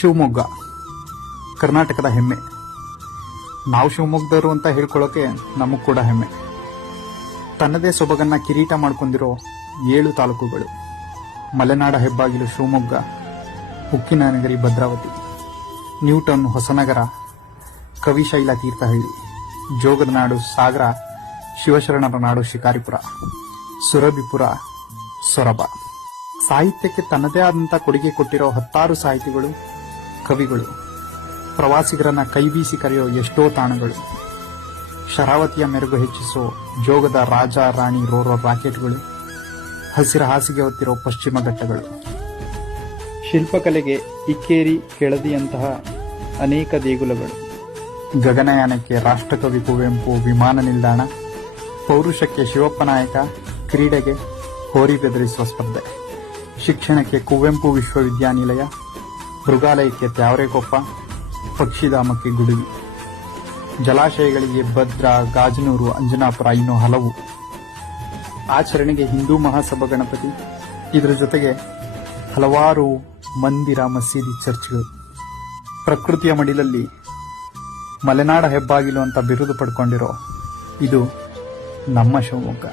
ಶಿವಮೊಗ್ಗ ಕರ್ನಾಟಕದ ಹೆಮ್ಮೆ. ನಾವು ಶಿವಮೊಗ್ಗದವರು ಅಂತ ಹೇಳ್ಕೊಳ್ಳೋಕೆ ನಮಗ್ ಕೂಡ ಹೆಮ್ಮೆ. ತನ್ನದೇ ಸೊಬಗನ್ನ ಕಿರೀಟ ಮಾಡ್ಕೊಂಡಿರೋ 7 ತಾಲೂಕುಗಳು. ಮಲೆನಾಡ ಹೆಬ್ಬಾಗಿಲು ಶಿವಮೊಗ್ಗ, ಉಕ್ಕಿನ ನಗರಿ ಭದ್ರಾವತಿ, ನ್ಯೂಟನ್ ಹೊಸನಗರ, ಕವಿಶೈಲ ತೀರ್ಥಹಳ್ಳಿ, ಜೋಗದ ನಾಡು ಸಾಗರ, ಶಿವಶರಣರ ನಾಡು ಶಿಕಾರಿಪುರ, ಸುರಭಿಪುರ, ಸೊರಬ. ಸಾಹಿತ್ಯಕ್ಕೆ ತನ್ನದೇ ಆದಂಥ ಕೊಡುಗೆ ಕೊಟ್ಟಿರೋ 10 ಸಾಹಿತಿಗಳು, ಕವಿಗಳು, ಪ್ರವಾಸಿಗರನ್ನ ಕೈಬೀಸಿ ಕರೆಯೋ ಎಷ್ಟೋ ತಾಣಗಳು, ಶರಾವತಿಯ ಮೆರುಗು ಹೆಚ್ಚಿಸೋ ಜೋಗದ ರಾಜ ರಾಣಿ ರೋರೋ ರಾಕೆಟ್ಗಳು, ಹಸಿರ ಹಾಸಿಗೆ ಹೊತ್ತಿರೋ ಪಶ್ಚಿಮ ಘಟ್ಟಗಳು, ಶಿಲ್ಪಕಲೆಗೆ ಇಕ್ಕೇರಿ ಕೆಳದಿಯಂತಹ ಅನೇಕ ದೇಗುಲಗಳು, ಗಗನಯಾನಕ್ಕೆ ರಾಷ್ಟ್ರಕವಿ ಕುವೆಂಪು ವಿಮಾನ ನಿಲ್ದಾಣ, ಪೌರುಷಕ್ಕೆ ಶಿವಪ್ಪ ನಾಯಕ, ಕ್ರೀಡೆಗೆ ಹೋರಿ ಬೆದರಿಸುವ ಸ್ಪರ್ಧೆ, ಶಿಕ್ಷಣಕ್ಕೆ ಕುವೆಂಪು ವಿಶ್ವವಿದ್ಯಾನಿಲಯ, ಮೃಗಾಲಯಕ್ಕೆ ತ್ಯಾವರೆಕೊಪ್ಪ, ಪಕ್ಷಿಧಾಮಕ್ಕೆ ಗುಡುಗಿ, ಜಲಾಶಯಗಳಿಗೆ ಭದ್ರಾ, ಗಾಜನೂರು, ಅಂಜನಾಪುರ, ಇನ್ನೂ ಹಲವು. ಆಚರಣೆಗೆ ಹಿಂದೂ ಮಹಾಸಭಾ ಗಣಪತಿ, ಇದರ ಜೊತೆಗೆ ಹಲವಾರು ಮಂದಿರ, ಮಸೀದಿ, ಚರ್ಚ್ಗಳು. ಪ್ರಕೃತಿಯ ಮಡಿಲಲ್ಲಿ ಮಲೆನಾಡ ಹೆಬ್ಬಾಗಿಲು ಅಂತ ಬಿರುದು ಪಡ್ಕೊಂಡಿರೋ ಇದು ನಮ್ಮ ಶಿವಮೊಗ್ಗ.